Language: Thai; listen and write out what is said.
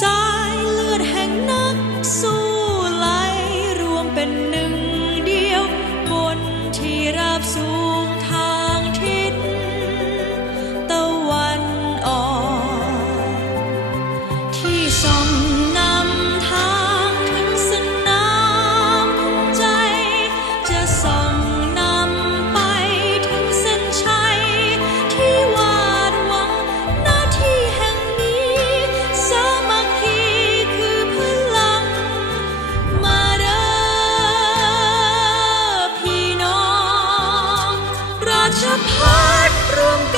สายเลือดแห่งนักสู้ไหลรวมเป็นหนึ่งเดียวบนที่ราบสูง จะพัดรวมกัน